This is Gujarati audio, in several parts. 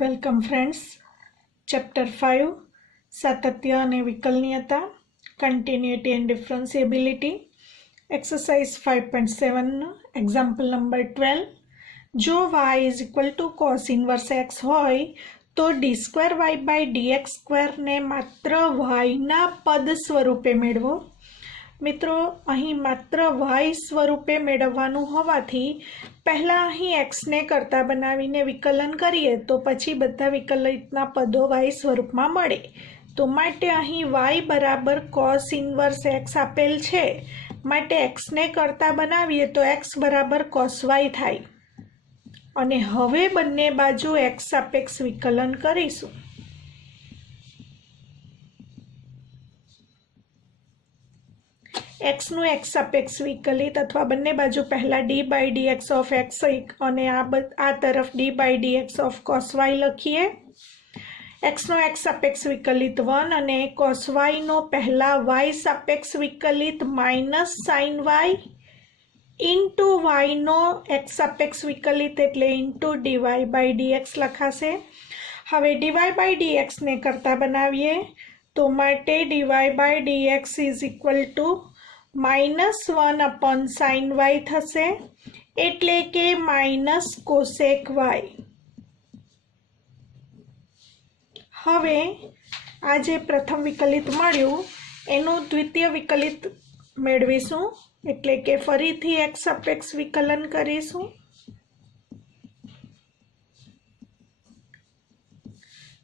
Welcome friends. ચેપ્ટર 5 સાતત્ય અને વિકલનીયતા, continuity and differentiability, exercise 5.7 example number 12. જો y is equal to cos inverse x હોય તો d2y/dx² ને માત્ર yના પદ સ્વરૂપે મેળવો. મિત્રો, અહીં માત્ર y સ્વરૂપે મેળવવાનું હોવાથી પહેલાં અહીં xને કરતા બનાવીને વિકલન કરીએ તો પછી બધા વિકલિતના પદો y સ્વરૂપમાં મળે. તો માટે અહીં y બરાબર કોસ ઇન્વર્સ x આપેલ છે, માટે xને કરતા બનાવીએ તો x બરાબર કોસ y થાય. અને હવે બંને બાજુ x સાપેક્ષ વિકલન કરીશું. x નું x સાપેક્ષ વિકલિત અથવા બંને બાજુ પહેલા d/dx ઓફ x અને આ તરફ d/dx ઓફ cos y લખીએ. x નો x સાપેક્ષ વિકલિત 1 અને cos y નો પહેલા y સાપેક્ષ વિકલિત minus sin y into y નો x સાપેક્ષ વિકલિત એટલે ઇન્ટુ dy/dx લખાશે. હવે dy/dx ને કરતા બનાવીએ તો માટે dy/dx is equal two -1 sin y થશે, એટલે કે માઇનસ કોસેક y. હવે આ જે પ્રથમ વિકલિત મળ્યું એનું દ્વિતીય વિકલિત મેળવીશું, એટલે કે ફરીથી x સાપેક્ષ વિકલન કરીશું.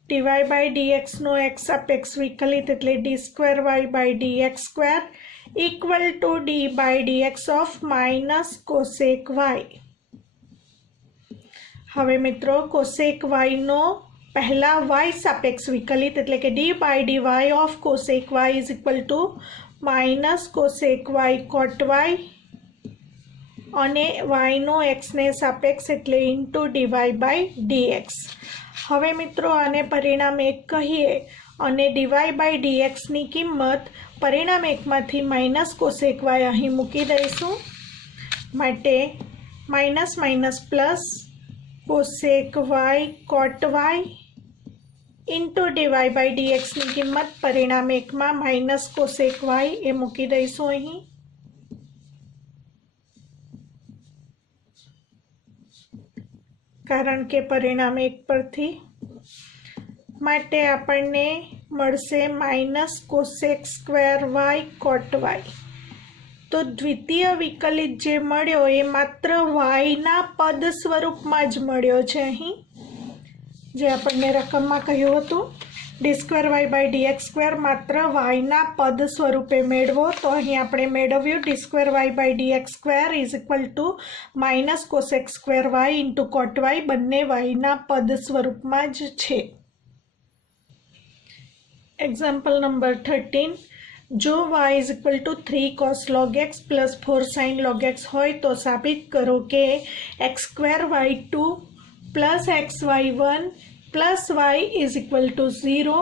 dy/dx નો x સાપેક્ષ વિકલિત એટલે d2y/dx² equal to d/dx of minus cosec y. હવે મિત્રો, કોસેક y નો પહેલા y સાપેક્ષ વિકલિત એટલે કે d/dy of cosec y is equal to minus cosec y cot y અને y નો x ને સાપેક્ષ એટલે ઇન્ટુ dy/dx. હવે મિત્રો, આને પરિણામ 1 કહીએ અને dy/dx ની કિંમત પરિણામ 1 માંથી માઇનસ કોસેક y અહીં મૂકી દઈશું. માટે minus minus plus cosec y cot y into dy/dx ની કિંમત પરિણામ 1 માં માઇનસ કોસેક y એ મૂકી દઈશું અહીં. કારણ કે પરિણામ 1 પરથી માટે આપણને મળશે minus cosec square y cot y. તો દ્વિતીય વિકલિત જે મળ્યો એ માત્ર yના પદ સ્વરૂપમાં જ મળ્યો છે. અહીં જે આપણને રકમમાં કહ્યું હતું d2y/dx² માત્ર yના પદ સ્વરૂપે મેળવો, તો અહીં આપણે મેળવ્યું d2y/dx² is equal to minus cosec square y into coat y, બંને yના પદ સ્વરૂપમાં જ છે. Example number 13. જો y is equal two 3 cos log x plus 4 sin log x હોય તો સાબિત કરો કે x2y2 plus xy1 plus y is equal two 0.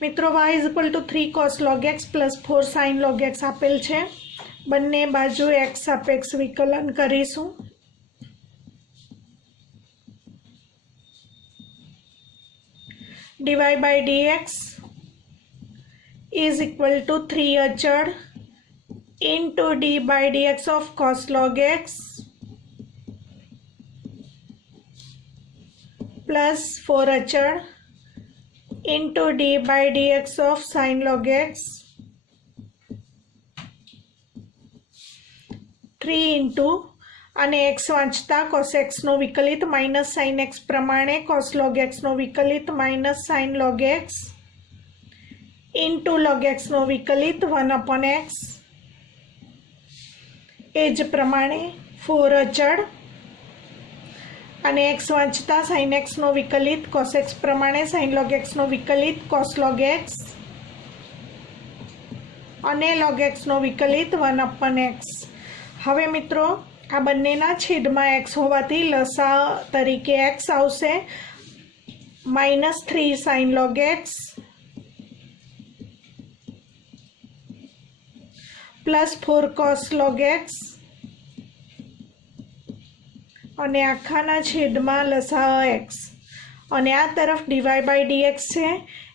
મિત્રો, y is equal two 3 cos log x plus 4 sin log x આપેલ છે. બંને બાજુ x સાપેક્ષ વિકલન કરીશું. dy/dx is equal to 3 અચળ into d/dx of cos log x plus 4 અચળ into d/dx of sin log x 3 into અને x વાંચતા cos x નો વિકલિત માઇનસ sin x પ્રમાણે cos log x નો વિકલિત minus sin log x into log x નો વિકલિત 1/x. એ જ પ્રમાણે 4 અચળ અને x વાંચતા sin x નો વિકલિત cos x પ્રમાણે sin log x નો વિકલિત cos log x અને log x નો વિકલિત 1/x. હવે મિત્રો, આ બંનેના છેદમાં x હોવાથી લસા તરીકે x આવશે -3 sin log x plus 4 cos log x અને આખાના છેદમાં લસાઅ x અને આ તરફ dy/dx છે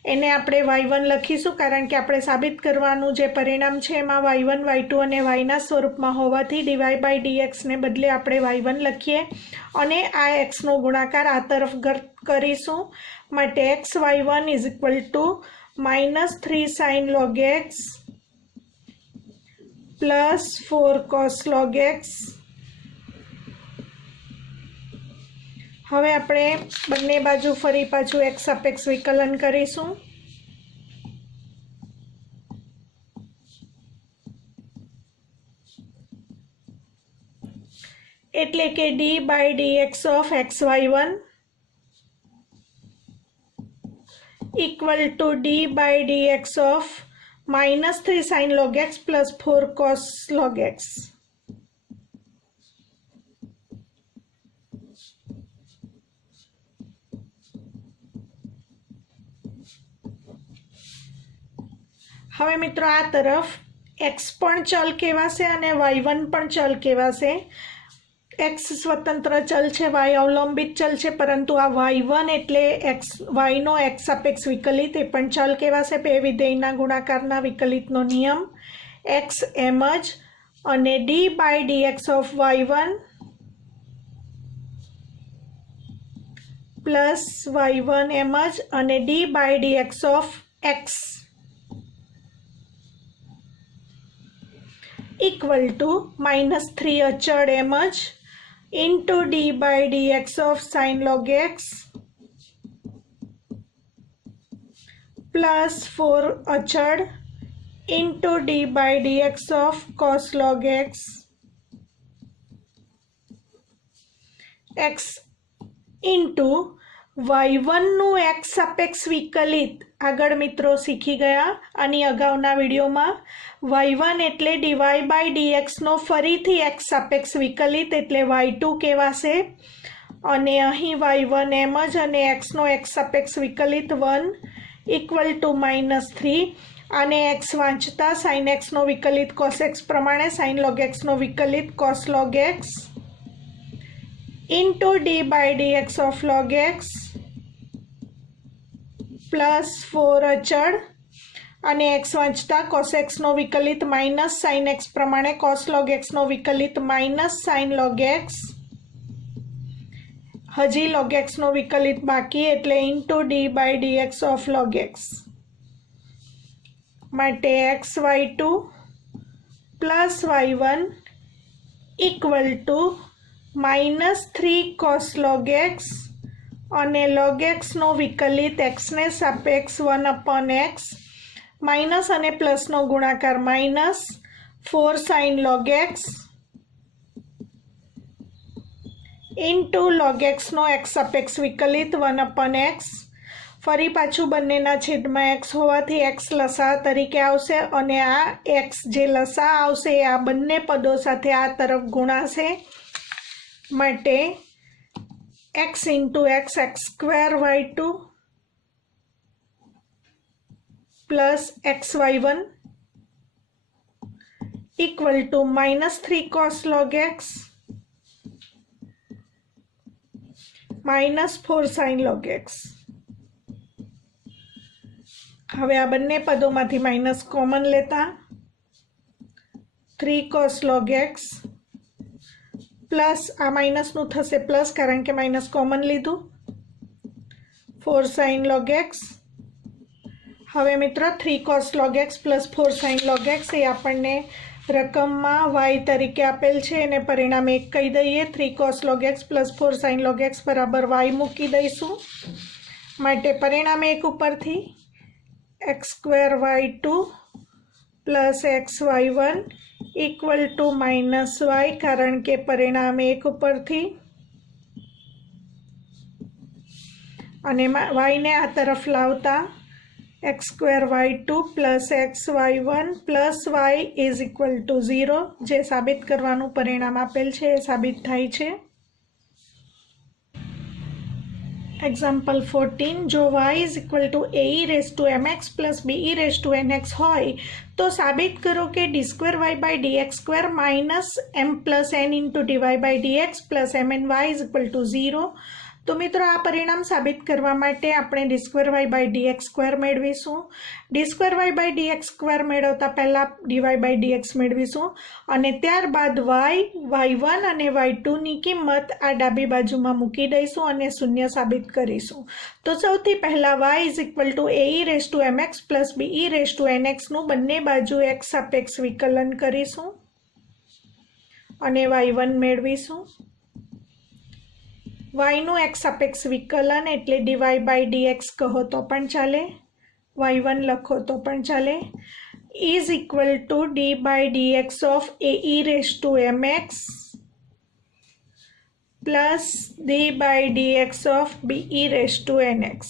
એને આપણે y1 લખીશું, કારણ કે આપણે સાબિત કરવાનું જે પરિણામ છે એમાં y1 y2 અને y ના સ્વરૂપમાં હોવાથી dy/dx ને બદલે આપણે y1 લખીએ અને આ x નો ગુણાકાર આ તરફ કરીશું. માટે xy1 = -3 sin log x plus 4 cos log x. હવે આપણે બંને બાજુ ફરી પાછું x સાપેક્ષ વિકલન કરીશું. એટલે કે d/dx of xy1 equal to d/dx of -3 sin log x plus 4 cos log x. હવે મિત્રો આ તરફ x પણ ચલ કહેવાશે અને y1 પણ ચલ કહેવાશે. x સ્વતંત્ર ચલ છે, y અવલંબિત ચલ છે, પરંતુ આ y1 એટલે y નો x સાપેક્ષ વિકલિત એ પણ ચલ કહેવાશે. બે વિધેયના ગુણાકારના વિકલિતનો નિયમ x એમ જ અને d/dx of y1 plus y1 એમ જ અને d/dx of x equal to -3 અચળ એમ જ into d/dx of sin log x plus 4 અચળ into d/dx of cos log x x into y1 નું x સાપેક્ષ વિકલિત આગળ મિત્રો શીખી ગયા આની અગાઉના વિડીયોમાં. y1 એટલે dy/dx નો ફરીથી x સાપેક્ષ વિકલિત એટલે y2 કહેવાશે અને અહીં y1 એમ જ અને x નો x સાપેક્ષ વિકલિત 1 equal to -3. આને x વાંચતા sin x નો વિકલિત cos x પ્રમાણે sin log x નો વિકલિત cos log x into d/dx of log x plus 4 અચળ અને x વાંચતા cos x નો વિકલિત માઇનસ sin x પ્રમાણે cos log x નો વિકલિત માઇનસ sin log x. હજી log x નો વિકલિત બાકી એટલે into d/dx of log x. માટે xy2 plus y1 equal to -3 cos log x અને log x નો વિકલિત x ને સાપેક્ષ 1/x માઇનસ અને પ્લસનો ગુણાકાર -4 sin log x into log x નો x સાપેક્ષ વિકલિત 1/x. ફરી પાછું બંનેના છેદમાં x હોવાથી x લસા તરીકે આવશે અને આ x જે લસા આવશે આ બંને પદો સાથે આ તરફ ગુણાશે. માટે x into x x² y2 plus xy1 equal to -3 cos log x -4 sin log x. હવે આ બંને પદોમાંથી માઇનસ કોમન લેતા 3 cos log x પ્લસ આ માઇનસનું થશે પ્લસ કારણ કે માઇનસ કોમન લીધું 4 sin log x. હવે મિત્રો 3 cos log x plus 4 sin log x એ આપણને રકમમાં y તરીકે આપેલ છે એને પરિણામ 1 કહી દઈએ. 3 cos log x plus 4 sin log x બરાબર y મૂકી દઈશું. માટે પરિણામ 1 ઉપરથી x² y2 plus xy1 equal to -y કારણ કે પરિણામ 1 ઉપરથી અને y ને આ તરફ લાવતા x² y2 plus xy1 plus y is equal to 0 જે સાબિત કરવાનું પરિણામ આપેલ છે એ સાબિત થાય છે. Example 14 જો y is equal to ae raised to mx plus be raised to nx હોય તો સાબિત કરો કે d²y/dx² minus m plus n into dy/dx plus mny is equal to 0. तो मित्रों आ परिणाम साबित करवा माटे આપણે d2y/dx² મેળવીશું। d2y/dx² મેળવતા પહેલા dy/dx મેળવીશું અને ત્યારબાદ y, y1 અને y2 ની કિંમત આ ડાબી બાજુમાં મૂકી દઈશું અને શૂન્ય સાબિત કરીશું। તો સૌથી પહેલા y ae⁴mx be⁴nx નું બંને બાજુ x સાપેક્ષ વિકલન કરીશું અને y1 મેળવીશું। y નું x સાપેક્ષ વિકલન એટલે dy/dx કહો તો પણ ચાલે, y1 લખો તો પણ ચાલે, is equal to d/dx of ae⁴mx plus d/dx of be⁴nx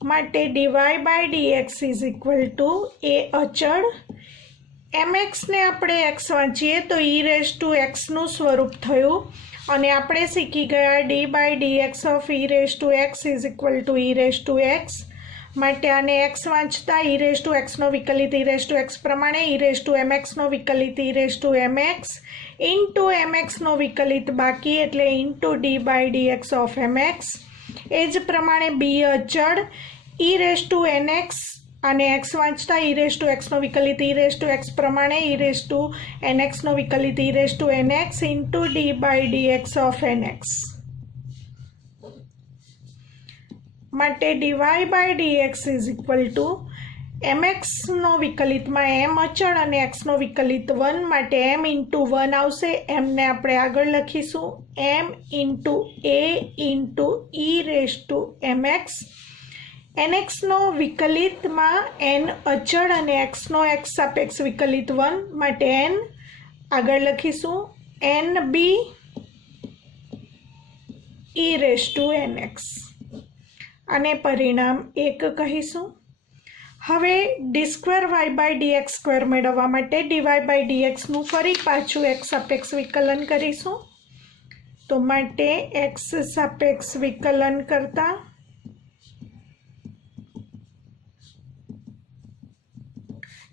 માટે dy/dx is equal to a અચળ mx ને આપણે x વાંચીએ તો e⁴x નું સ્વરૂપ થયું અને આપણે શીખી ગયા d/dx of e⁴x is equal to e⁴x માટે આને x વાંચતા e⁴x નો વિકલિત e⁴x પ્રમાણે e⁴mx નો વિકલિત e⁴mx into mx નો વિકલિત બાકી એટલે into d/dx of mx। એ જ પ્રમાણે b અચળ e⁴nx અને x વાંચતા e⁴x નો વિકલિત e⁴x પ્રમાણે e⁴nx નો વિકલિત e⁴nx into d/dx of nx માટે dy/dx is equal to mx no વિકલિતમાં m અચળ અને x નો વિકલિત 1 માટે m into 1 આવશે। m ને આપણે આગળ લખીશું m into a into e⁴mx। nx no વિકલિતમાં n અચળ અને x નો x સાપેક્ષ વિકલિત 1 માટે n આગળ લખીશું nb e⁴nx અને પરિણામ 1 કહીશું। હવે d2y/dx² મેળવવા માટે dy/dx નું ફરી પાછું x સાપેક્ષ વિકલન કરીશું। તો માટે x સાપેક્ષ વિકલન કરતા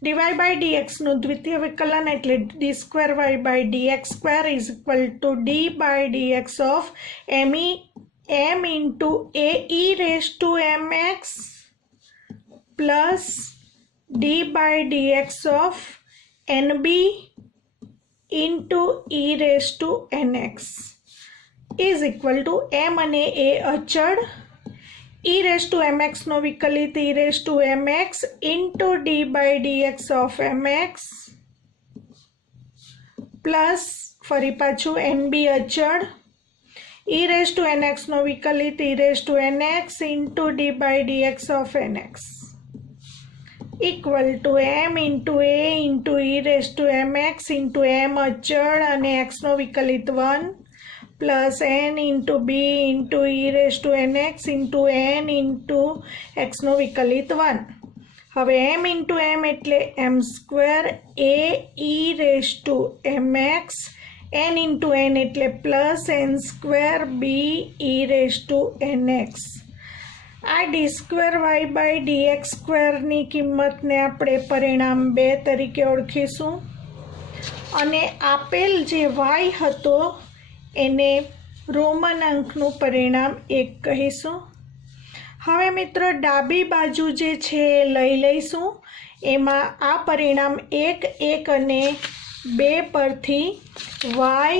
dy/dx નું દ્વિતીય વિકલન એટલે d2y/dx² is equal to d/dx of m into ae⁴mx plus d/dx of nb into e⁴nx is equal to m અને a અચળ e⁴mx નો વિકલિત e⁴mx into d/dx of mx plus ફરી પાછું nb અચળ e⁴nx નો વિકલિત e⁴nx into d/dx of nx equal to m into a into e⁴mx into m અચળ અને x નો વિકલિત 1 plus n into b into e⁴nx into n into x નો વિકલિત 1। હવે m into m એટલે m² ae⁴mx, n into n એટલે plus n² be⁴nx। આ d2y/dx² ની કિંમતને આપણે પરિણામ 2 તરીકે ઓળખીશું અને આપેલ જે y હતો એને રોમન અંકનું પરિણામ 1 કહીશું। હવે મિત્રો ડાબી બાજુ જે છે એ લઈ લઈશું। એમાં આ પરિણામ 1, 1 અને 2 પરથી y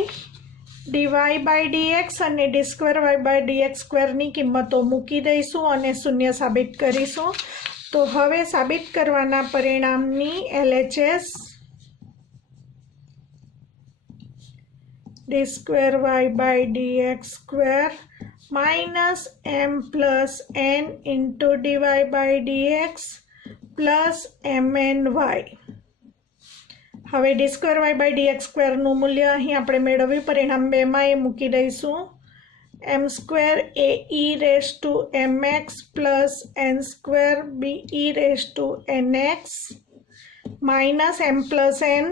dy/dx અને d2y/dx² ની કિંમતો મૂકી દઈશું અને શૂન્ય સાબિત કરીશું। તો હવે સાબિત કરવાના પરિણામની LHS d2y/dx² minus m plus n into dy/dx plus mny। હવે d2y/dx² નું મૂલ્ય અહીં આપણે મેળવ્યું પરિણામ 2 માં એ મૂકી દઈશું m² ae⁴mx plus n² be⁴nx minus m plus n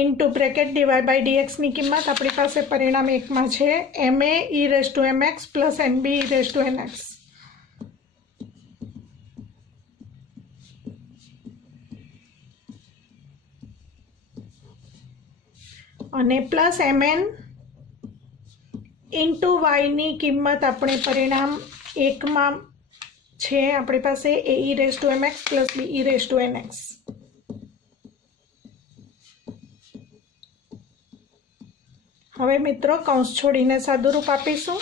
into bracket dy/dx ની કિંમત આપણી પાસે પરિણામ 1 માં છે ma⁴mx plus nb⁴nx। અને પ્લસ mn ઇન્ટુ વાયની કિંમત આપણે પરિણામ 1માં છે આપણી પાસે ae⁻mx પ્લસ be⁻nx. હવે મિત્રો કૌંસ છોડીને સાદુરૂપ આપીશું.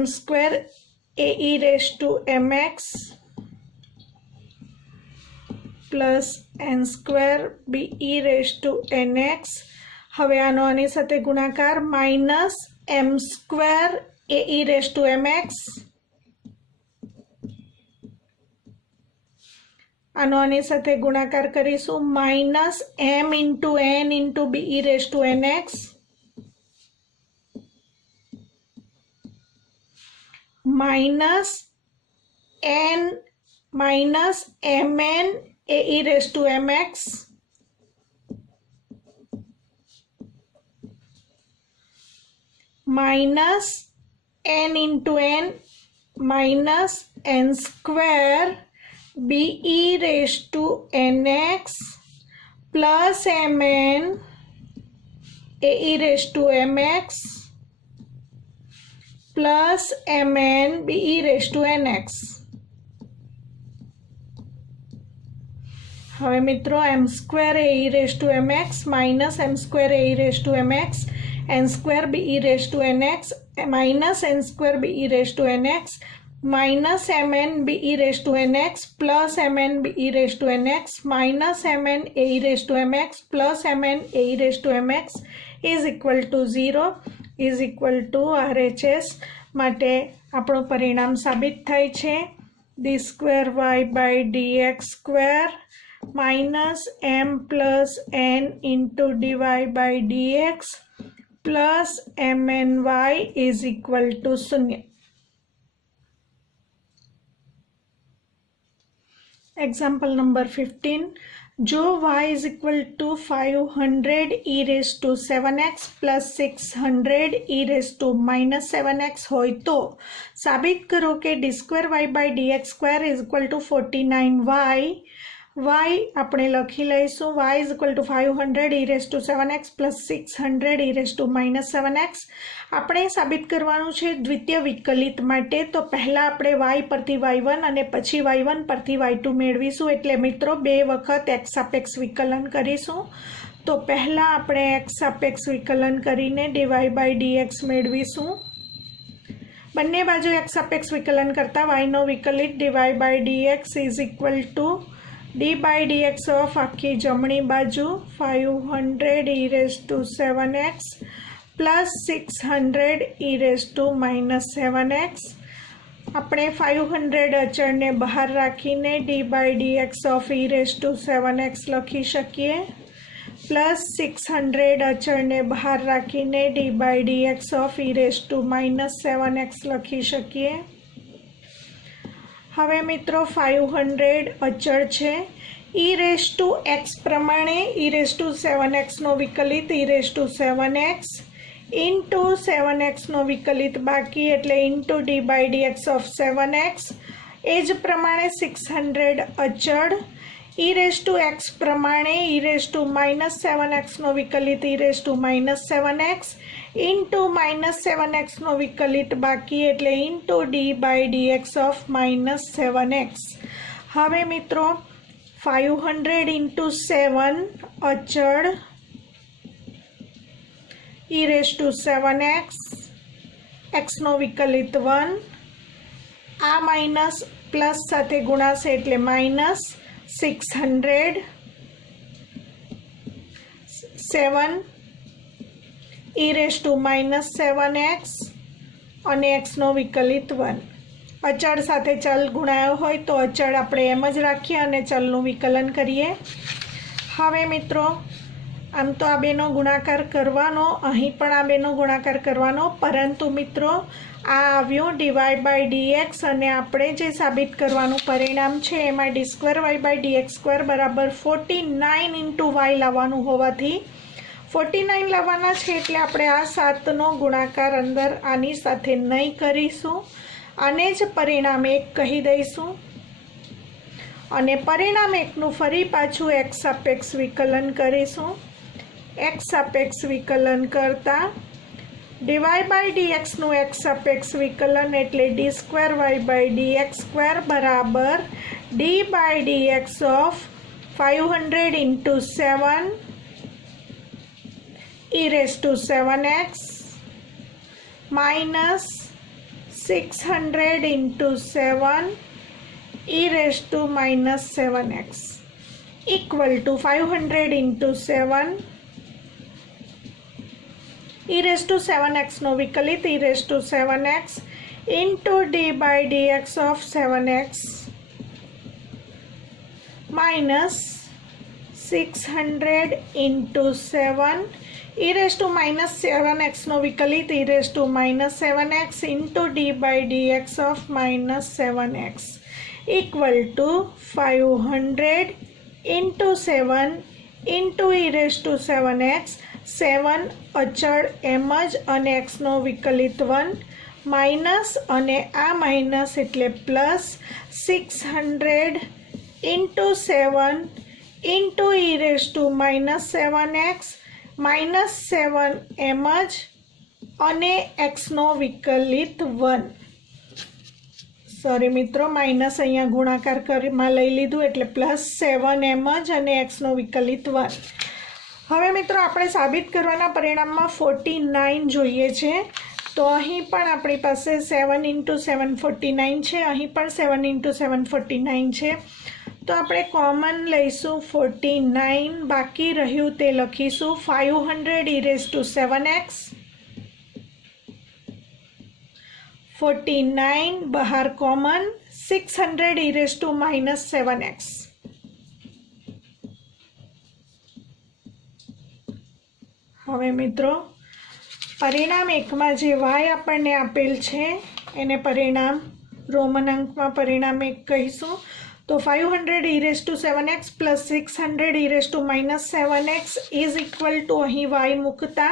m² ae⁻mx plus n² be⁻nx. હવે આનો આની સાથે ગુણાકાર માઇનસ m² ae⁻mx, આનો આની સાથે ગુણાકાર કરીશું minus m into n into be⁻nx minus n minus mn ae⁻mx minus n into n minus n² be⁻nx plus mn ae⁻mx plus mn be⁻nx. હવે મિત્રો m² ae⁻mx minus m² ae⁻mx n² be⁻nx minus n² be⁻nx minus mn be⁻nx plus mn be⁻nx minus mn ae⁻mx plus mn ae⁻mx is equal two 0 is equal two RHS. માટે આપણું પરિણામ સાબિત થાય છે d²y/dx² minus m plus n into dy/dx plus mny is equal two 0. Example number 15. જો y is equal two 500e⁻7x plus 600e⁻−7x હોય તો સાબિત કરો કે d²y/dx² is equal two 49y. y આપણે લખી લઈશું y is equal two 500e⁻7x plus 600e⁻−7x. આપણે સાબિત કરવાનું છે દ્વિતીય વિકલિત માટે, તો પહેલાં આપણે y પરથી y1 અને પછી y1 પરથી y2 મેળવીશું. એટલે મિત્રો 2 વખત x સાપેક્ષ વિકલન કરીશું. તો પહેલાં આપણે x સાપેક્ષ વિકલન કરીને dy/dx મેળવીશું. બંને બાજુ x સાપેક્ષ વિકલન કરતાં yનો વિકલિત dy/dx is equal two d/dx of આખી જમણી બાજુ 500e⁻7x પ્લસ 600e⁻−7x. આપણે 500 અચળને બહાર રાખીને d/dx ઓફ e⁻7x લખી શકીએ પ્લસ 600 અચળને બહાર રાખીને d/dx ઓફ e⁻−7x લખી શકીએ. હવે મિત્રો 500 અચળ છે. e⁻x પ્રમાણે e⁻7x નો વિકલિત e⁻7x ઇન્ટુ 7x નો વિકલિત બાકી એટલે ઇન્ટુ d/dx ઓફ 7x. એ જ પ્રમાણે 600 અચળ e⁻x પ્રમાણે e⁻−7x નો વિકલિત e⁻−7x ઇન્ટુ -7x નો વિકલિત બાકી એટલે ઇન્ટુ d/dx ઓફ -7x. હવે મિત્રો 500 ઇન્ટુ 7 અચળ e⁻7x x નો વિકલિત 1. આ માઇનસ પ્લસ સાથે ગુણાશે એટલે માઇનસ 600 7 e⁻−7x અને x નો વિકલિત 1. અચળ સાથે ચલ ગુણાયો હોય તો અચળ આપણે એમ જ રાખીએ અને ચલનું વિકલન કરીએ. હવે મિત્રો આમ તો આ બેનો ગુણાકાર કરવાનો, અહીં પણ આ બેનો ગુણાકાર કરવાનો, પરંતુ મિત્રો આ આવ્યું dy/dx અને આપણે જે સાબિત કરવાનું પરિણામ છે એમાં d²y/dx² બરાબર 49 ઇન્ટુ y લાવવાનું હોવાથી 49 લાવવાના છે એટલે આપણે આ 7નો ગુણાકાર અંદર આની સાથે નહીં કરીશું. આને જ પરિણામ 1 કહી દઈશું અને પરિણામ 1નું ફરી પાછું x સાપેક્ષ વિકલન કરીશું. एक्स सापेक्ष विकलन करता dy बाय dx નું x સાપેક્ષ વિકલન એટલે d2y/dx² બરાબર d by dx of 500 into 7 e raised to 7x minus 600 into 7 e raised to minus 7x equal to 500 into 7 e raised to 7x નો વિકલિત e raised to 7x into d by dx of 7x minus 600 into 7 e raised to minus 7x નો વિકલિત e raised to minus 7x into d by dx of minus 7x equal to 500 into 7 into e raised to 7x 7 અચળ એમ જ અને x નો વિકલિત 1 માઇનસ અને આ માઇનસ એટલે plus 600 into 7 into e raised to minus 7x minus 7 એમ જ અને x નો વિકલિત 1 સોરી મિત્રો માઇનસ અહીંયા ગુણાકાર માં લઈ લીધું એટલે પ્લસ 7 એમ જ અને x નો વિકલિત 1. હવે મિત્રો આપણે સાબિત કરવાના પરિણામમાં 49 જોઈએ છે તો અહીં પણ આપણી પાસે 7 into 7 49 છે, અહીં પણ 7 into 7 49 છે તો આપણે કોમન લઈશું 49, બાકી રહ્યું તે લખીશું 500 e raised to 7x 49 બહાર common 600 e raised to minus 7x. હવે મિત્રો પરિણામ એકમાં જે y આપણને આપેલ છે એને પરિણામ રોમન અંકમાં પરિણામ એક કહીશું તો 500 e raised to 7x plus 600 e raised to minus 7x is equal to અહીં y મૂકતા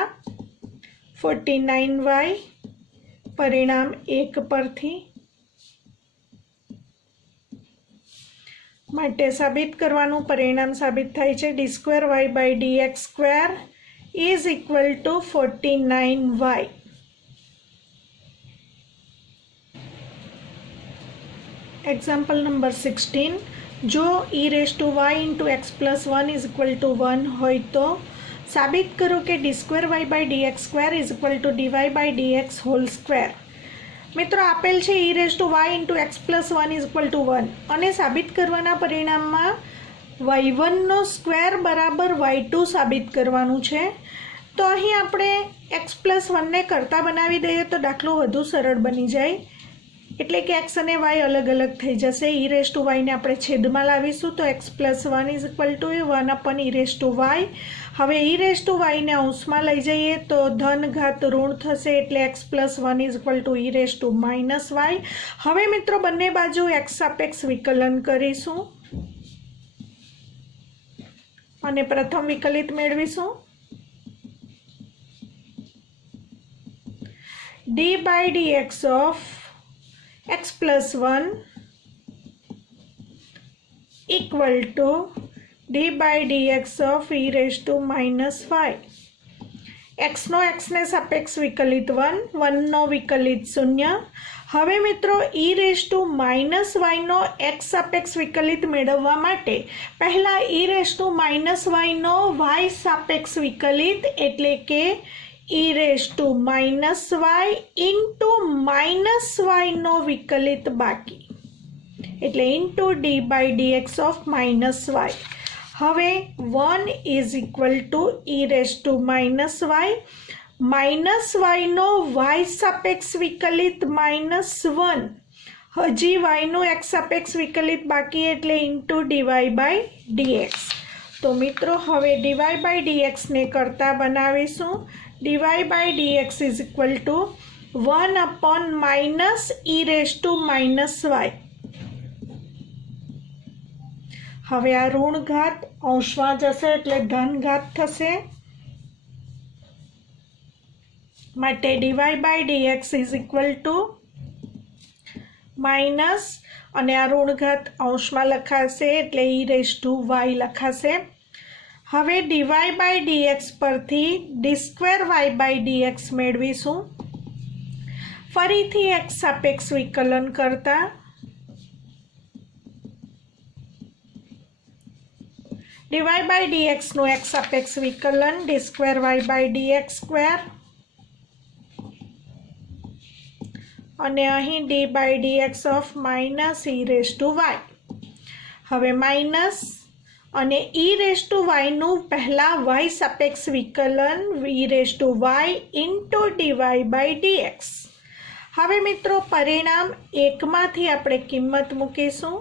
49y પરિણામ 1 પરથી માટે સાબિત કરવાનું પરિણામ સાબિત થાય છે d2y/dx² is equal to 49y. Example number 16. જો e raised to y into x plus 1 is equal to 1 હોય તો સાબિત કરો કે d2y/dx² is equal to dy by dx whole square. મિત્રો આપેલ છે e raised to y into x plus 1 is equal to 1 અને સાબિત કરવાના પરિણામમાં y1 નો સ્ક્વેર બરાબર y2 સાબિત કરવાનું છે તો અહીં આપણે x plus 1 ને કરતા બનાવી દઈએ તો દાખલો વધુ સરળ બની જાય એટલે કે x અને y અલગ અલગ થઈ જશે e raised to y ને આપણે છેદમાં લાવીશું તો x plus 1 is equal to 1 upon e raised to y. હવે e raised to y ને અંશમાં લઈ જઈએ તો ધન ઘાત ઋણ થશે એટલે x plus 1 is equal to e raised to minus y. હવે મિત્રો બંને બાજુ x સાપેક્ષ વિકલન કરીશું અને પ્રથમ વિકલિત મેળવીશું d by dx of x plus 1 equal to d by dx of e raised to minus y. x no x ને સાપેક્ષ વિકલિત 1, 1 નો વિકલિત 0. હવે મિત્રો e raised to minus y નો x સાપેક્ષ વિકલિત મેળવવા માટે પહેલા e raised to minus y no y સાપેક્ષ વિકલિત એટલે કે e raised to minus y into minus y નો વિકલિત બાકી એટલે into d by dx of minus y. હવે 1 is equal to e raised to minus y y no y સાપેક્ષ વિકલિત -1 હજી y નો x સાપેક્ષ વિકલિત બાકી એટલે into dy by dx. તો મિત્રો હવે dy by dx ને કરતા બનાવીશું dy by dx is equal to 1 upon minus e raised to minus y. હવે આ ઋણ ઘાત અંશમાં જશે એટલે ધન ઘાત થશે માટે dy by dx is equal to minus અને આ ઋણ ઘાત અંશમાં લખાશે એટલે e raised to y લખાશે. હવે ડીવાય બાય ડીએક્સ પરથી d square y by d x મેળવીશું. ફરીથી એક્સ સાપેક્ષ વિકલન કરતા ડીવાય બાય ડીએક્સનું એક્સ સાપેક્ષ વિકલન d square y by d x square અને અહીં d by dx of minus e raise to y. હવે માઇનસ અને ઈ રેઝ ટુ વાયનું પહેલાં વાય સાપેક્ષ વિકલન e raise to y into d y by d x. હવે મિત્રો પરિણામ એકમાંથી આપણે કિંમત મૂકીશું.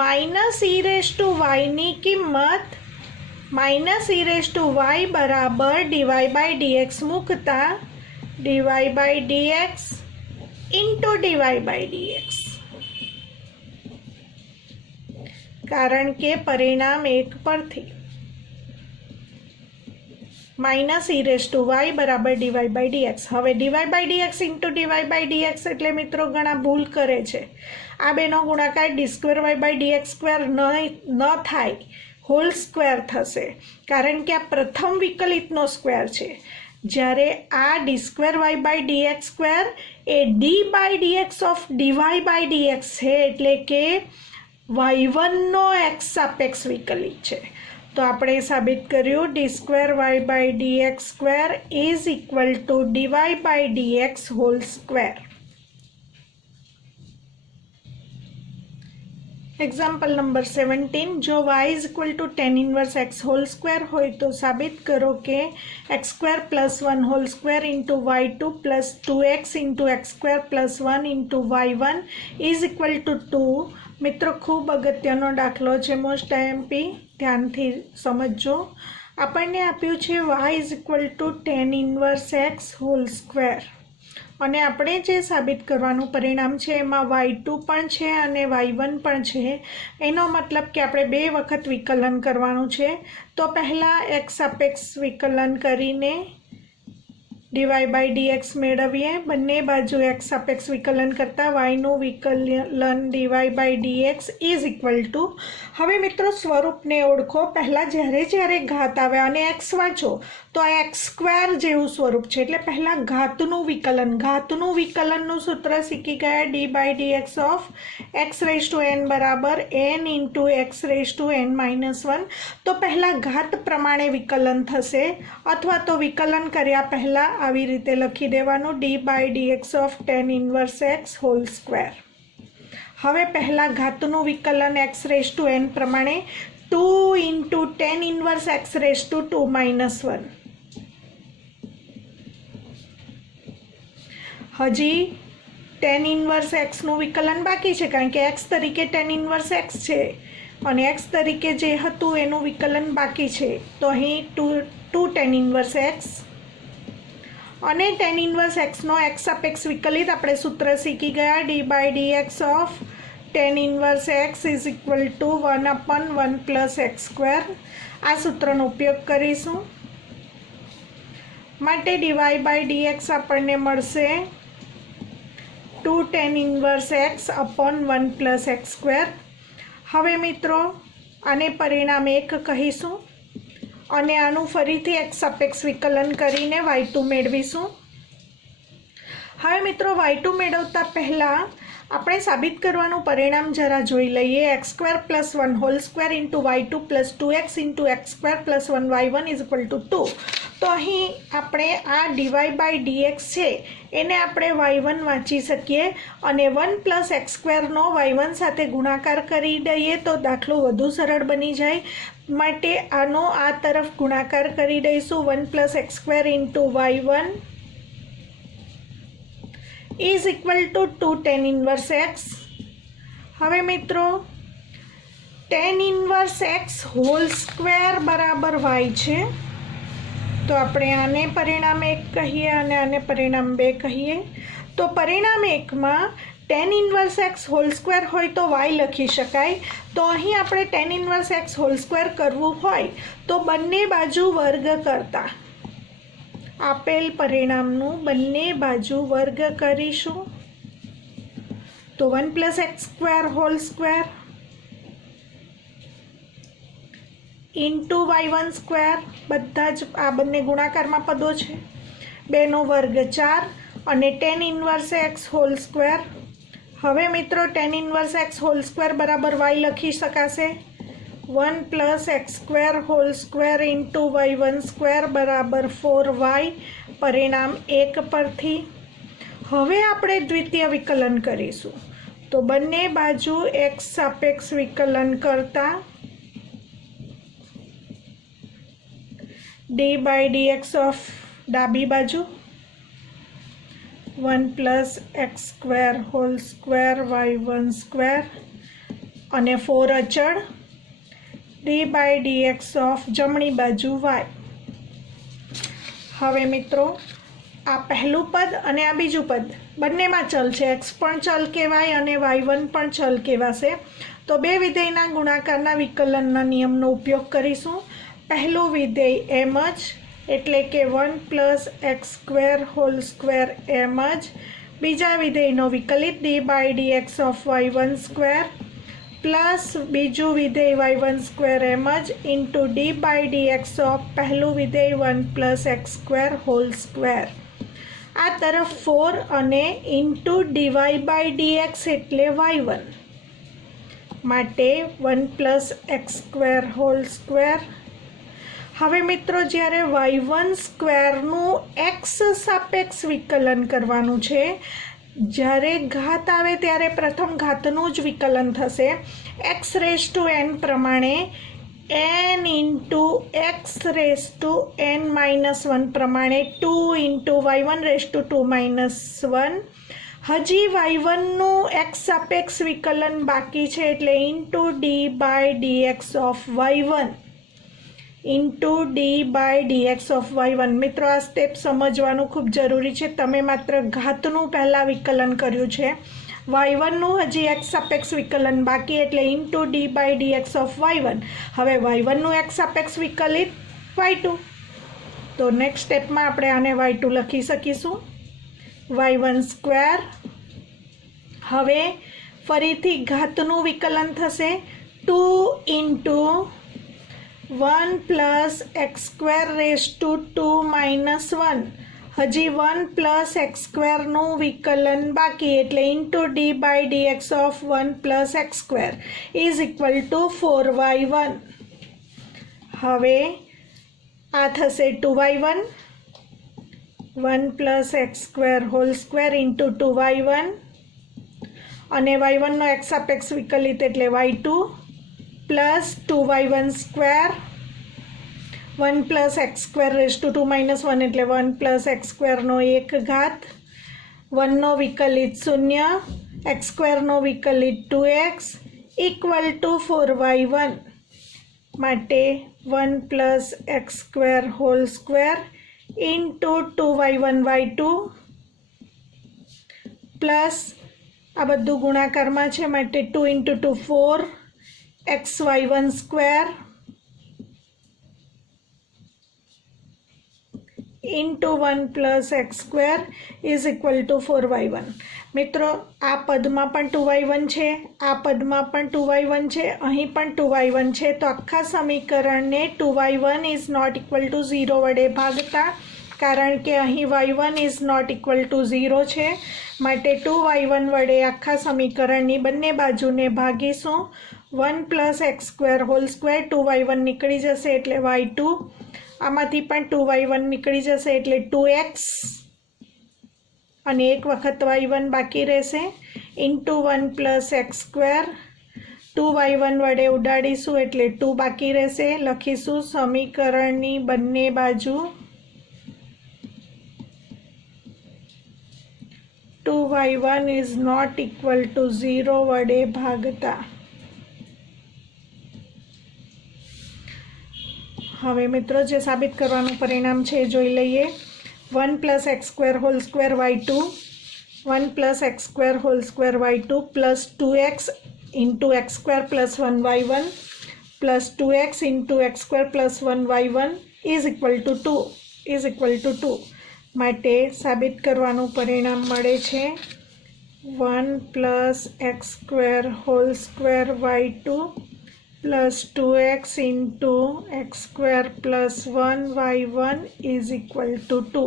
માઇનસ ઈ રેઝ ટુ વાયની કિંમત minus e raise to y બરાબર ડીવાય બાય ડીએક્સ મૂકતા d y by d x into d y by dx, કારણ કે પરિણામ એક પરથી minus e raise to y બરાબર ડીવાય બાય ડીએક્સ. હવે d y by d x into d y by d x એટલે મિત્રો ઘણા ભૂલ કરે છે. આ બેનો ગુણાકાર d square y by d x square ન થાય, હોલ સ્ક્વેર થશે, કારણ કે આ પ્રથમ વિકલિતનો સ્ક્વેર છે. જ્યારે આ d square y by d x square એ d by dx of d y by d x છે, એટલે કે y1નો એક્સ સાપેક્ષ વિકલિત છે. તો આપણે સાબિત કર્યું d square y by d x square is equal to d y by d x whole square. Example number 17. જો y is equal to tan inverse x whole square હોય તો સાબિત કરો કે x square plus 1 whole square into y2 plus 2x into x square plus 1 into y1 is equal to 2. મિત્રો ખૂબ અગત્યનો દાખલો છે, મોસ્ટ આઈએમપી, ધ્યાનથી સમજજો. આપણને આપ્યું છે y is equal to tan inverse x whole square અને આપણે જે સાબિત કરવાનું પરિણામ છે એમાં y2 પણ છે અને y1 પણ છે. એનો મતલબ કે આપણે બે વખત વિકલન કરવાનું છે. તો પહેલાં એક્સ સાપેક્ષ વિકલન કરીને ડીવાય બાય ડીએક્સ મેળવીએ. બંને બાજુ એક્સ સાપેક્ષ વિકલન કરતાં વાયનું વિકલન d y by d x is equal to. હવે મિત્રો સ્વરૂપને ઓળખો. પહેલાં જ્યારે ઘાત આવે અને એક્સ વાંચો તો આ એક્સ સ્ક્વેર જેવું સ્વરૂપ છે, એટલે પહેલાં ઘાતનું વિકલનનું સૂત્ર શીખી ગયા. D by dx of x raise to n બરાબર n into x raise to n minus 1. તો પહેલાં ઘાત પ્રમાણે વિકલન થશે, અથવા તો વિકલન કર્યા પહેલાં આવી રીતે લખી દેવાનું d by dx of tan inverse x whole square. હવે પહેલાં ઘાતનું વિકલન એક્સ રેઝ ટુ એન પ્રમાણે 2 into tan inverse x raise to 2 minus 1. હજી tan ઇન્વર્સ એક્સનું વિકલન બાકી છે, કારણ કે એક્સ તરીકે tan ઇન્વર્સ એક્સ છે અને એક્સ તરીકે જે હતું એનું વિકલન બાકી છે. તો અહીં 2 tan ઇન્વર્સ એક્સ અને tan ઇન્વર્સ એક્સનો એક્સ સાપેક્ષ વિકલિત આપણે સૂત્ર શીખી ગયા. D by dx of tan inverse x is equal to 1/1 plus x square. આ સૂત્રનો ઉપયોગ કરીશું. માટે ડીવાય બાય ડીએક્સ આપણને મળશે 2 tan inverse x upon 1 plus x square. હવે મિત્રો આને પરિણામ 1 કહીશું અને આનું ફરીથી એક્સ સાપેક્ષ વિકલન કરીને y2 મેળવીશું. હવે મિત્રો y2 મેળવતા પહેલાં આપણે સાબિત કરવાનું પરિણામ જરા જોઈ લઈએ. X square plus 1 whole square into y2 plus 2x into x square plus 1 y1 is equal to 2. તો અહીં આપણે આ ડીવાય બાય ડીએક્સ છે એને આપણે y1 વાંચી શકીએ અને 1 પ્લસ એક્સ સ્ક્વેરનો y1 સાથે ગુણાકાર કરી દઈએ તો દાખલો વધુ સરળ બની જાય. માટે આનો આ તરફ ગુણાકાર કરી દઈશું. 1 plus x square into y1 is equal to 2 tan inverse x. હવે મિત્રો tan inverse x whole square બરાબર y છે, તો આપણે આને પરિણામ 1 કહીએ અને આને પરિણામ 2 કહીએ. તો પરિણામ 1માં tan inverse x whole square હોય તો y લખી શકાય. તો અહીં આપણે tan inverse x whole square કરવું હોય તો બંને બાજુ વર્ગ કરતા આપેલ પરિણામનું બંને બાજુ વર્ગ કરીશું. તો 1 plus x square whole square into y1 square, બધા જ આ બંને ગુણાકારમાં પદો છે, 2 વર્ગ 4 અને tan inverse x hall square. હવે મિત્રો tan inverse x whole square બરાબર y લખી શકાશે 1 plus x square whole square into y1 square બરાબર 4y, પરિણામ 1 પરથી. હવે આપણે દ્વિતીય વિકલન કરીશું, તો બંને બાજુ x સાપેક્ષ વિકલન કરતા d બાય dx ઓફ ડાબી બાજુ 1 plus x square whole square y1 square અને 4 અચળ d બાય dx ઓફ જમણી બાજુ y. હવે મિત્રો આ પહેલું પદ અને આ બીજું પદ બંનેમાં ચલ છે, x પણ ચલ કહેવાય અને y1 પણ ચલ કહેવાશે. તો બે વિધેયના ગુણાકારના વિકલનના નિયમનો ઉપયોગ કરીશું. પહેલું વિધેય એમ જ, એટલે કે 1 plus x square whole square એમ જ. બીજા વિધેયનો વિકલિત d by dx of y1 square plus બીજું વિધેય y1 સ્ક્વેર એમ જ into d by dx of પહેલું વિધેય 1 plus x square whole square. આ તરફ 4 અને ઇન્ટુ dy બાય dx એટલે y1 માટે 1 plus x square whole square. હવે મિત્રો જ્યારે y1 સ્ક્વેરનું x સાપેક્ષ વિકલન કરવાનું છે, જ્યારે ઘાત આવે ત્યારે પ્રથમ ઘાતનું જ વિકલન થશે. x રેઝ ટુ n પ્રમાણે n into x raise to n minus 1 પ્રમાણે 2 into y1 rays to 2 minus 1. હજી y1નું x સાપેક્ષ વિકલન બાકી છે, એટલે into d by dx of y1 into d by dx of y1. મિત્રો આ સ્ટેપ સમજવાનું ખૂબ જરૂરી છે. તમે માત્ર ઘાતનું પહેલાં વિકલન કર્યું છે, y1નું હજી x સાપેક્ષ વિકલન બાકી, એટલે into d by dx of y1. હવે y1નું x સાપેક્ષ વિકલિત y2, તો નેક્સ્ટ સ્ટેપમાં આપણે આને y2 લખી શકીશું y1 સ્ક્વેર. હવે ફરીથી ઘાતનું વિકલન થશે 2 into 1 plus x square raise to 2 minus 1. હજી 1 પ્લસ એક્સ સ્ક્વેરનું વિકલન બાકી, એટલે into d by dx of 1 plus x square is equal to 4y1. હવે આ થશે 2y1, 1 plus x square whole square into 2y1 અને y1નો x સાપેક્ષ વિકલિત એટલે y2 plus 2y1 square 1 plus x square raise to 2 minus 1 એટલે 1 પ્લસ એક્સ સ્ક્વેરનો 1 ઘાત, 1નો વિકલિત 0, એક્સ સ્ક્વેરનો વિકલિત 2x ઇક્વલ ટુ 4y1 માટે 1 plus x square whole square into 2y1 y2 plus આ બધું ગુણાકારમાં છે માટે 2 into 2 4 xy1 square into 1 plus x square is equal to 4y1. મિત્રો આ પદમાં પણ 2y1 છે, આ પદમાં પણ 2y1 છે, અહીં પણ 2y1 છે. તો આખા સમીકરણને 2y1 is not equal to 0 વડે ભાગતા, કારણ કે અહીં y1 is not equal to 0 છે, માટે 2y1 વડે આખા સમીકરણની બંને બાજુને ભાગીશું. 1 plus x square whole square, 2y1 નીકળી જશે એટલે y2, આમાંથી પણ 2y1 નીકળી જશે એટલે 2x અને એક વખત y1 બાકી રહેશે into 1 plus x square. 2y1 વડે ઉડાડીશું એટલે 2 બાકી રહેશે. લખીશું સમીકરણની બંને બાજુ 2y1 is not equal to 0 વડે ભાગતા. હવે મિત્રો જે સાબિત કરવાનું પરિણામ છે એ જોઈ લઈએ. 1 plus x square whole square y2, 1 plus x square whole square y2 plus 2x into x square plus 1y1 plus 2x into x square plus 1y1 is equal to 2 માટે સાબિત કરવાનું પરિણામ મળે છે 1 plus x square whole square y2 plus 2x into x square plus 1y1 is equal to 2.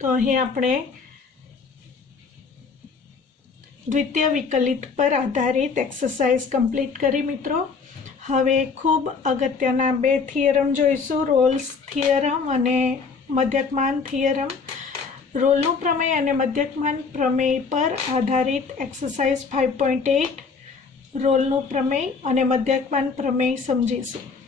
તો અહીં આપણે દ્વિતીય વિકલિત પર આધારિત એક્સરસાઇઝ કમ્પ્લીટ કરી મિત્રો. હવે ખૂબ અગત્યના બે થિયરમ જોઈશું, રોલ્સ થિયરમ અને મધ્યકમાન થિયરમ. રોલનું પ્રમેય અને મધ્યકમાન પ્રમેય પર આધારિત એક્સરસાઇઝ 5.8 રોલનું પ્રમેય અને મધ્યકમાન પ્રમેય સમજીશું.